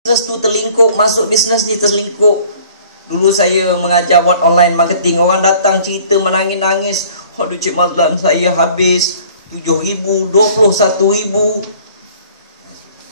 bisnes tu terlingkup, masuk bisnes ni terlingkup. Dulu saya mengajar buat online marketing, orang datang cerita menangis-nangis, aduh Cik Mazlan, saya habis 7,000, 21,000.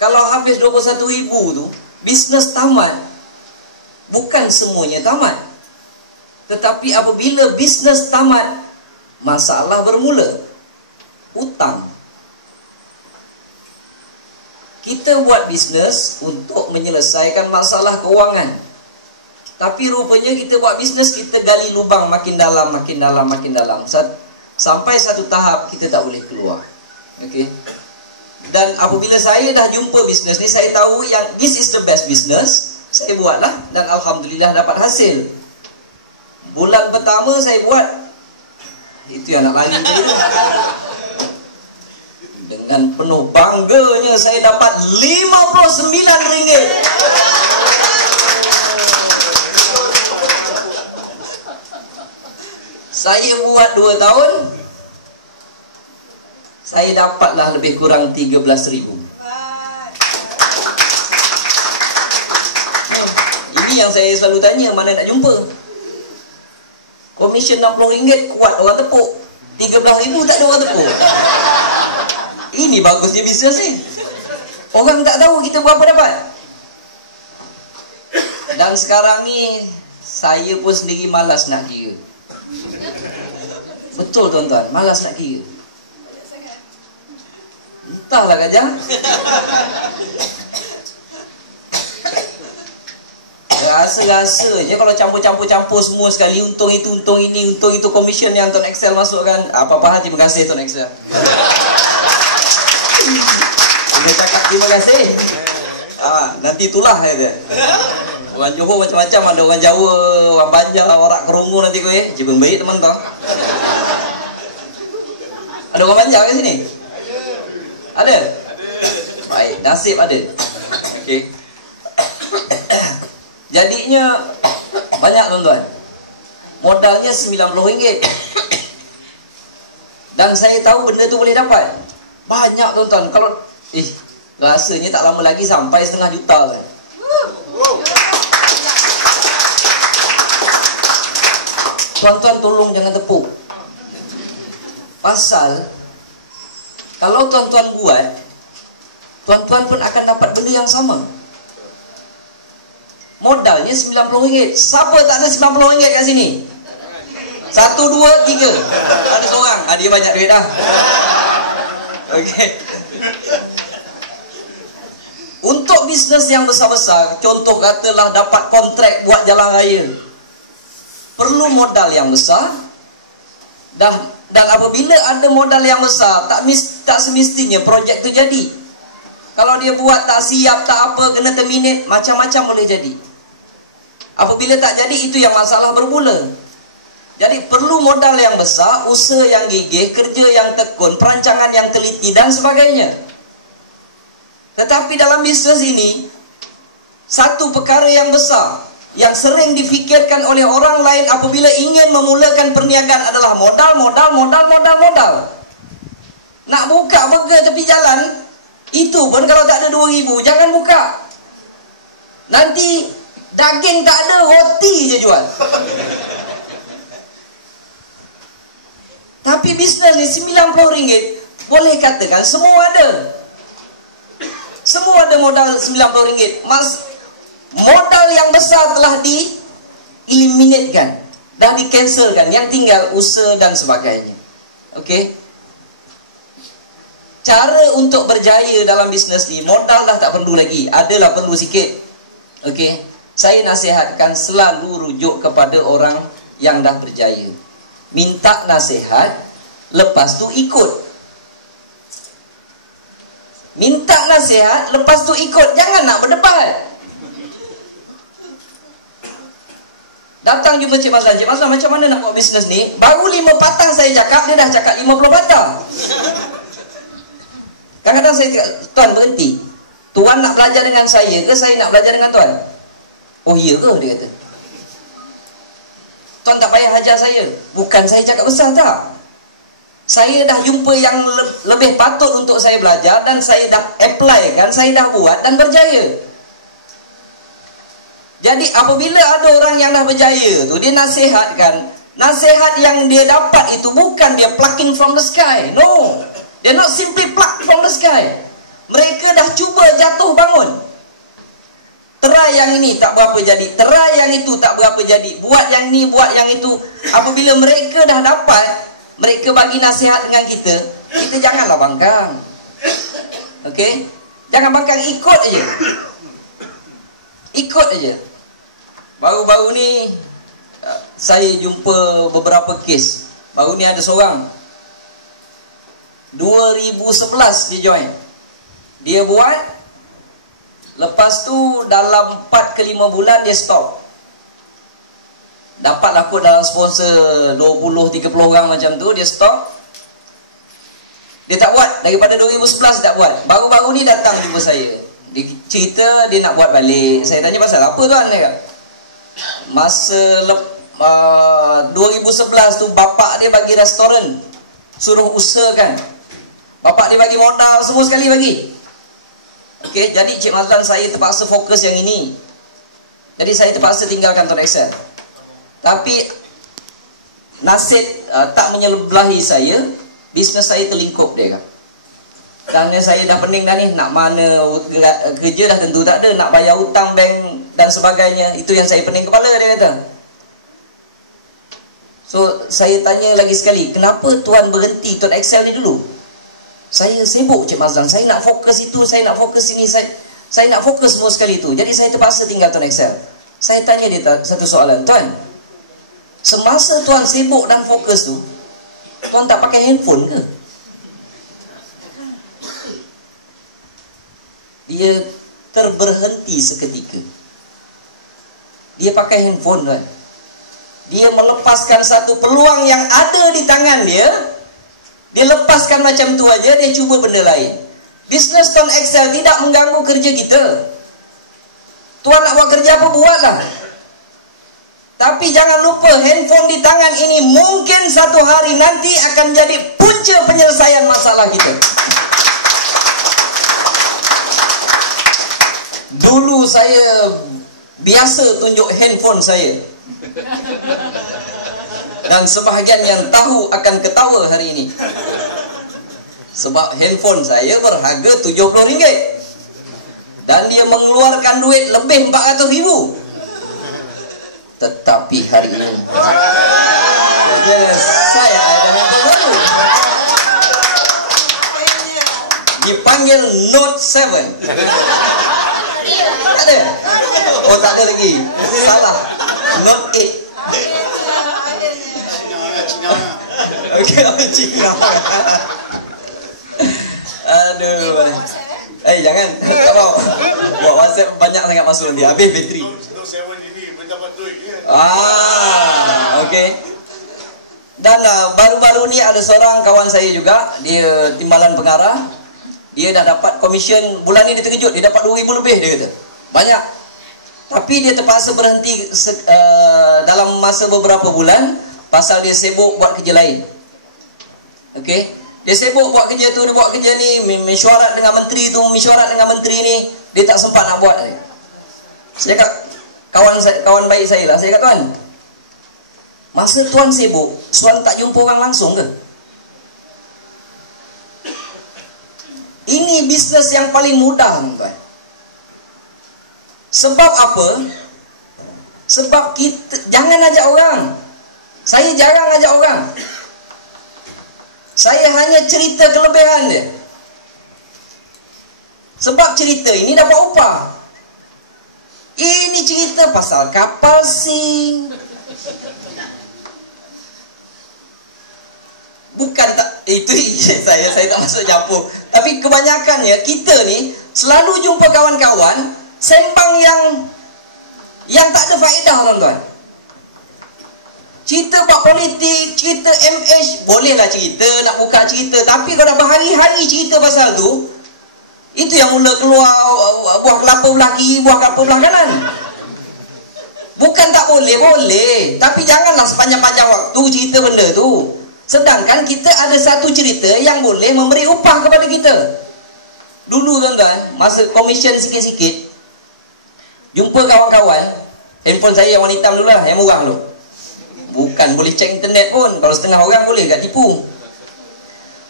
Kalau habis 21,000 tu, bisnes tamat. Bukan semuanya tamat. Tetapi apabila bisnes tamat, masalah bermula. Hutang. Kita buat bisnes untuk menyelesaikan masalah keuangan. Tapi rupanya kita buat bisnes, kita gali lubang makin dalam, makin dalam, makin dalam. Sampai satu tahap kita tak boleh keluar. Okey. Dan apabila saya dah jumpa bisnes ni, saya tahu yang this is the best business. Saya buatlah dan alhamdulillah dapat hasil. Bulan pertama saya buat, itu yang nak lari tadi. Dengan penuh bangganya saya dapat RM59. Saya buat 2 tahun, saya dapatlah lebih kurang 13,000. Ini yang saya selalu tanya, mana nak jumpa? Komisen RM60 kuat orang tepuk, 13,000 tak ada orang tepuk. Ini bagusnya bisnes ni. Orang tak tahu kita berapa dapat. Dan sekarang ni saya pun sendiri malas nak kira. Betul tuan-tuan, malas nak kira. Entahlah Kak Jang. Rasa-rasanya kalau campur-campur semua sekali, untung itu, untung ini, untung itu, komisen yang Tuan Excel masukkan. Apa-apa, terima kasih Tuan Excel. Dia cakap terima kasih. Nanti itulah dia. Orang Johor macam-macam, ada orang Jawa, orang Banjar, orang Kerungu nanti kau jebeng baik teman tu. Ada orang Banjar kat sini? Ada? Baik, nasib ada. Okey. Jadinya banyak tuan-tuan. Modalnya RM90. Dan saya tahu benda tu boleh dapat. Banyak tuan-tuan. Kalau rasanya tak lama lagi sampai setengah juta kan. Tuan-tuan tolong jangan tepuk. Pasal kalau tuan-tuan buat, tuan-tuan pun akan dapat benda yang sama. Modalnya RM90. Siapa tak ada RM90 kat sini? 1, 2, 3. Ada seorang. Dia banyak duit dah. Okey. Untuk bisnes yang besar-besar, contoh katalah dapat kontrak buat jalan raya, perlu modal yang besar. Dan apabila ada modal yang besar, tak semestinya projek tu jadi. Kalau dia buat tak siap, tak apa, kena terminate, macam-macam boleh jadi. Apabila tak jadi, itu yang masalah bermula. Jadi perlu modal yang besar, usaha yang gigih, kerja yang tekun, perancangan yang teliti dan sebagainya. Tetapi dalam bisnes ini, satu perkara yang besar yang sering difikirkan oleh orang lain apabila ingin memulakan perniagaan adalah modal. Nak buka burger tepi jalan, itu pun kalau tak ada 2,000, jangan buka. Nanti daging tak ada, roti je jual. Tapi bisnes ni RM90, boleh katakan semua ada. Semua ada modal RM90. Modal yang besar telah di-eliminatekan, dah di-cancelkan. Yang tinggal usaha dan sebagainya. Okey. Cara untuk berjaya dalam bisnes ni, modal dah tak perlu lagi. Adalah perlu sikit. Okey. Saya nasihatkan selalu rujuk kepada orang yang dah berjaya. Minta nasihat, lepas tu ikut. Minta nasihat, lepas tu ikut. Jangan nak berdebat. Datang jumpa Cik Mazlan. Cik Mazlan, macam mana nak buat bisnes ni? Baru 5 patang saya cakap, dia dah cakap 50 patang. Kadang-kadang saya cakap, Tuan berhenti. Tuan nak belajar dengan saya ke saya nak belajar dengan Tuan? Oh iya ke? Dia kata. Tuan tak payah ajar saya. Bukan saya cakap besar tak. Saya dah jumpa yang lebih patut untuk saya belajar dan saya dah apply kan, saya dah buat dan berjaya. Jadi apabila ada orang yang dah berjaya tu, dia nasihatkan, nasihat yang dia dapat itu bukan dia plucking from the sky. No, they're not simply pluck from the sky. Mereka dah cuba jatuh bangun. Try yang ini tak berapa jadi, try yang itu tak berapa jadi, buat yang ni, buat yang itu. Apabila mereka dah dapat, mereka bagi nasihat dengan kita, kita janganlah bangkang. Okey? Jangan bangkang, ikut aja. Ikut aja. Baru-baru ni saya jumpa beberapa kes. Baru ni ada seorang 2011 dia join. Dia buat, lepas tu dalam 4 ke 5 bulan dia stop. Dapatlah kot dalam sponsor 20-30 orang macam tu, dia stop. Dia tak buat. Daripada 2011 tak buat. Baru-baru ni datang jumpa saya. Dia cerita dia nak buat balik. Saya tanya pasal apa tuan? Dia kata, masa 2011 tu bapak dia bagi restoran, suruh usahakan. Bapak dia bagi modal semua sekali bagi. Okey, jadi Cik Mazlan saya terpaksa fokus yang ini. Jadi saya terpaksa tinggalkan Tuan Excel. Tapi nasib tak menyebelahi saya, bisnes saya terlingkup dia kan. Dan saya dah pening dah ni, nak mana kerja dah tentu tak ada, nak bayar hutang bank dan sebagainya. Itu yang saya pening kepala, dia kata. So saya tanya lagi sekali, kenapa tuan berhenti Tuan Excel ni dulu? Saya sibuk Cik Mazlan, saya nak fokus itu, saya nak fokus ini, saya nak fokus semua sekali itu. Jadi saya terpaksa tinggal Tuan Excel. Saya tanya dia satu soalan, tuan, semasa tuan sibuk dan fokus tu, tuan tak pakai handphone ke? Dia terberhenti seketika. Dia pakai handphone tuan. Dia melepaskan satu peluang yang ada di tangan dia. Dia lepaskan macam tu aja, dia cuba benda lain. Bisnes Tuan Excel tidak mengganggu kerja kita. Tuan nak buat kerja apa, buatlah. Tapi jangan lupa, handphone di tangan ini mungkin satu hari nanti akan jadi punca penyelesaian masalah kita. Dulu saya biasa tunjuk handphone saya. Dan sebahagian yang tahu akan ketawa hari ini. Sebab handphone saya berharga RM70. Dan dia mengeluarkan duit lebih RM400,000. Tetapi hari ini saya ada handphone baru. Dipanggil Note 7. Tak ada? Oh tak ada lagi. Salah. Note 8. Okey, Cina. Aduh. Jangan. Tak mau. Buat WhatsApp banyak sangat masuk nanti. Habis bateri. Okey. Dan baru-baru ni ada seorang kawan saya juga, dia timbalan pengarah. Dia dah dapat komisen, bulan ni dia terkejut, dia dapat RM2,000 lebih, dia kata. Banyak. Tapi dia terpaksa berhenti dalam masa beberapa bulan pasal dia sibuk buat kerja lain. Okey. Dia sibuk buat kerja tu, dia buat kerja ni, mesyuarat dengan menteri tu, mesyuarat dengan menteri ni, dia tak sempat nak buat. Saya cakap, kawan baik saya lah, saya kata, tuan, masa tuan sibuk, tuan tak jumpa orang langsung ke? Ini bisnes yang paling mudah, tuan. Sebab apa? Sebab kita jangan ajak orang. Saya jarang ajak orang. Saya hanya cerita kelebihan dia. Sebab cerita ini dapat upah. Ini cerita pasal kapal sing. Bukan tak, itu saya tak masuk campur. Tapi kebanyakannya kita ni selalu jumpa kawan-kawan sembang yang tak ada faedah, tuan-tuan. Cerita buat politik, cerita MH, bolehlah cerita, nak buka cerita. Tapi kalau dah berhari-hari cerita pasal tu, itu yang mula keluar buah kelapa belah kiri, buah kelapa belah kanan. Bukan tak boleh, boleh. Tapi janganlah sepanjang-panjang waktu cerita benda tu. Sedangkan kita ada satu cerita yang boleh memberi upah kepada kita. Dulu tuan-tuan, masa komisen sikit-sikit, jumpa kawan-kawan, Handphone saya yang warna hitam dulu lah, yang murah dulu. Bukan boleh cek internet pun. Kalau setengah orang boleh kat tipu.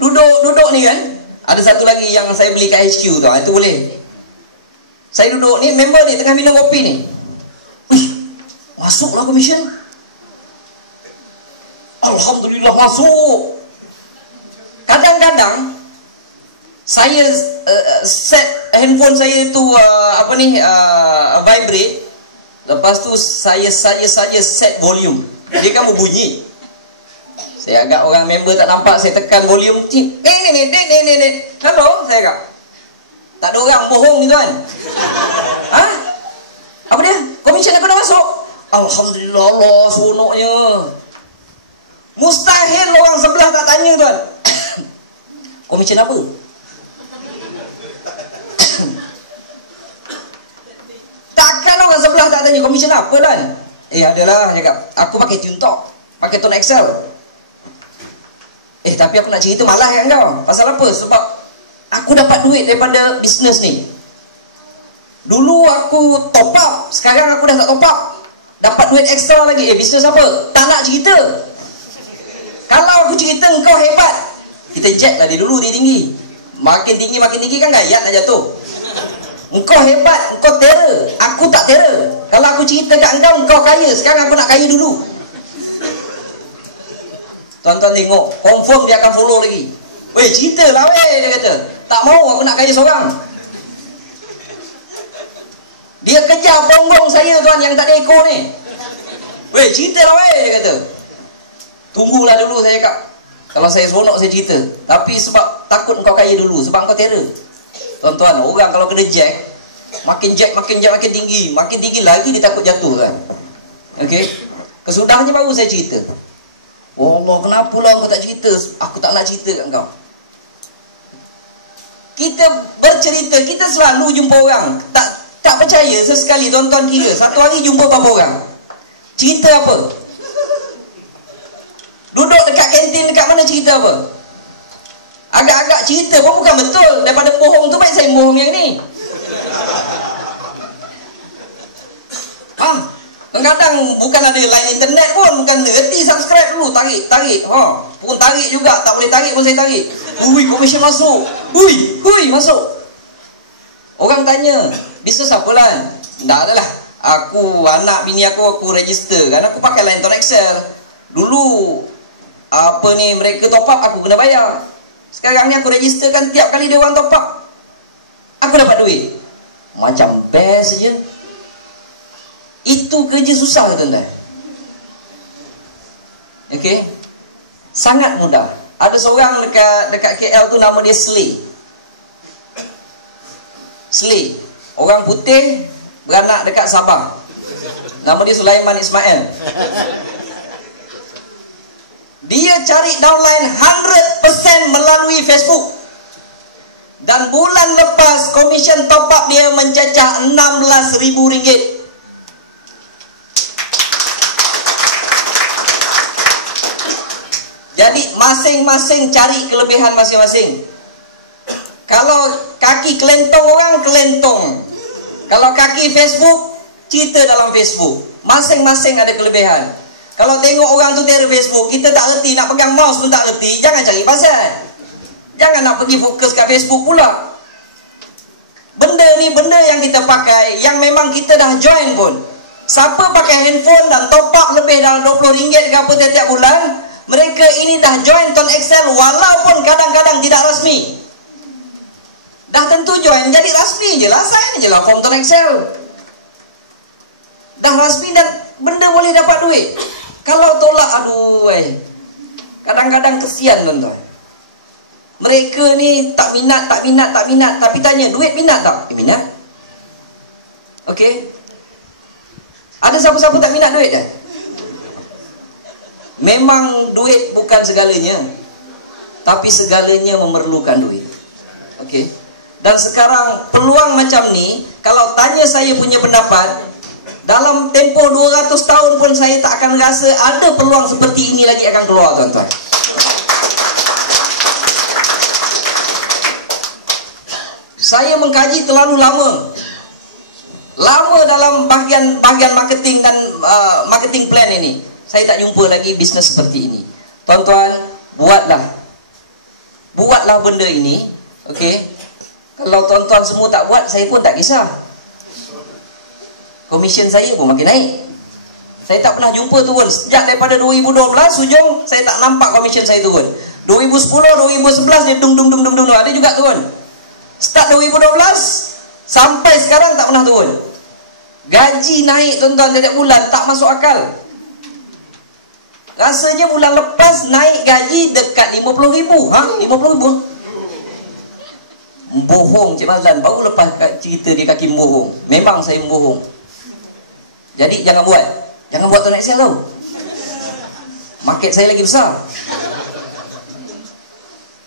Duduk ni kan, ada satu lagi yang saya beli kat HQ tu, itu boleh. Saya duduk ni, member ni tengah minum kopi ni. Masuklah komisen. Alhamdulillah masuk. Kadang-kadang saya set handphone saya tu vibrate. Lepas tu saya saja set volume. Dia kan berbunyi. Saya agak orang member tak nampak, saya tekan volume. Ni. Hello, saya agak. Tak ada orang bohong ni tuan. Ha? Apa dia? Komisen aku dah masuk. Alhamdulillah, Allah seronoknya. Mustahil orang sebelah tak tanya tuan. Komisen apa? Takkan orang sebelah tak tanya komisen apa kan? Adalah cakap, aku pakai TuneTalk, pakai Tone Excel. Tapi aku nak cerita malah kan kau. Pasal apa? Sebab aku dapat duit daripada bisnes ni. Dulu aku top up, sekarang aku dah tak top up. Dapat duit ekstra lagi. Bisnes apa? Tak nak cerita. Kalau aku cerita engkau hebat, kita jet lah dia dulu, dia tinggi. Makin tinggi kan gayat nak jatuh. Engkau hebat, engkau terror. Aku tak terror. Kalau aku cerita kat engkau kaya. Sekarang aku nak kaya dulu. Tuan-tuan tengok, confirm dia akan follow lagi. Weh, cerita lah weh, dia kata. Tak mau, aku nak kaya seorang. Dia kejar bonggong saya tuan yang tak ada ekor ni. Weh, cerita lah weh, dia kata. Tunggulah dulu saya cakap. Kalau saya seronok saya cerita. Tapi sebab takut engkau kaya dulu. Sebab engkau terror. Tuan-tuan, orang kalau kena jack, makin tinggi. Makin tinggi lagi dia takut jatuh kan. Okey. Kesudahnya baru saya cerita. Oh Allah, kenapa lah kau tak cerita? Aku tak nak cerita kat kau. Kita bercerita, kita selalu jumpa orang. Tak percaya sesekali tuan-tuan kira. Satu hari jumpa berapa orang? Cerita apa? Duduk dekat kantin, dekat mana cerita apa? Agak-agak cerita pun bukan betul. Daripada bohong tu baik saya bohong yang ni. Kadang-kadang bukan ada line internet pun, bukan reti subscribe dulu, tarik. Pun tarik juga, tak boleh tarik pun saya tarik. Ui, komisen masuk. Ui, masuk. Orang tanya, bisnes apa lah? Tak adalah. Aku, anak bini aku register. Kan aku pakai line Tone Excel. Dulu mereka top up, aku kena bayar. Sekarang ni aku registerkan tiap kali dia orang top up, aku dapat duit. Macam best je. Itu kerja susah tuan-tuan. Okey. Sangat mudah. Ada seorang dekat KL tu nama dia Slay. Orang putih, beranak dekat Sabah. Nama dia Sulaiman Ismail. Dia cari downline 100% melalui Facebook. Dan bulan lepas komisen top up dia mencecah RM16,000. Jadi masing-masing cari kelebihan masing-masing. Kalau kaki kelentong orang, kelentong. Kalau kaki Facebook, cerita dalam Facebook. Masing-masing ada kelebihan. Kalau tengok orang tu teror Facebook, kita tak reti, nak pegang mouse pun tak reti, jangan cari pasal. Jangan nak pergi fokus kat Facebook pula. Benda ni benda yang kita pakai, yang memang kita dah join pun. Siapa pakai handphone dan top up lebih dalam RM20 ke apa tiap-tiap bulan, mereka ini dah join Tone Excel walaupun kadang-kadang tidak rasmi. Dah tentu join, jadi rasmi je lah, sign je lah form Tone Excel. Dah rasmi dan benda boleh dapat duit. Kalau tolak, kadang-kadang kesian tuan-tuan. Mereka ni tak minat. Tapi tanya, duit minat tak? Minat. Okey. Ada siapa-siapa tak minat duit dah? Memang duit bukan segalanya. Tapi segalanya memerlukan duit. Okey. Dan sekarang peluang macam ni, kalau tanya saya punya pendapat, dalam tempoh 200 tahun pun saya tak akan rasa ada peluang seperti ini lagi akan keluar tuan-tuan. Saya mengkaji terlalu lama. lama dalam bahagian marketing dan marketing plan ini. Saya tak jumpa lagi bisnes seperti ini. Tuan-tuan, buatlah benda ini. Okey. Kalau tuan-tuan semua tak buat, saya pun tak kisah. Komisen saya pun makin naik. Saya tak pernah jumpa turun. Sejak daripada 2012 hujung, saya tak nampak komisen saya turun. 2010, 2011 dia dung. Ada juga turun. Start 2012 sampai sekarang tak pernah turun. Gaji naik tuan-tuan setiap bulan, tak masuk akal. Rasanya bulan lepas naik gaji dekat 50,000. 50,000? Bohong Cik Mazlan. Baru lepas cerita dia kaki bohong. Memang saya bohong. Jadi jangan buat. Jangan buat tuan Excel tau. Market saya lagi besar.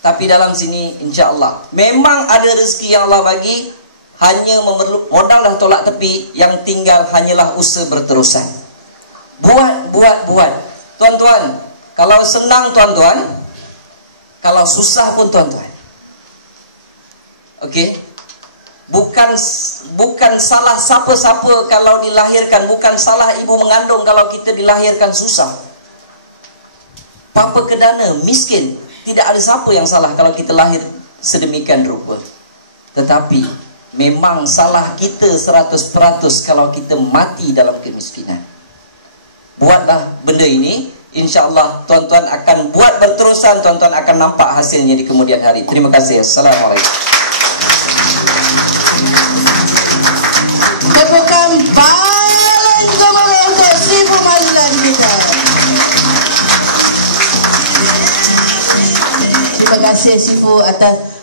Tapi dalam sini insya-Allah memang ada rezeki yang Allah bagi. Hanya memerlukan modal dah tolak tepi, yang tinggal hanyalah usaha berterusan. Buat. Tuan-tuan, kalau senang tuan-tuan, kalau susah pun tuan-tuan. Okey? Bukan salah siapa-siapa kalau dilahirkan, bukan salah ibu mengandung kalau kita dilahirkan susah. Papa kedana, miskin, tidak ada siapa yang salah kalau kita lahir sedemikian rupa. Tetapi memang salah kita 100% kalau kita mati dalam kemiskinan. Buatlah benda ini, insya-Allah tuan-tuan akan buat berterusan, tuan-tuan akan nampak hasilnya di kemudian hari. Terima kasih. Assalamualaikum. Tepukan bayaran juga untuk Sifu Mazlan kita. Terima kasih Sifu atas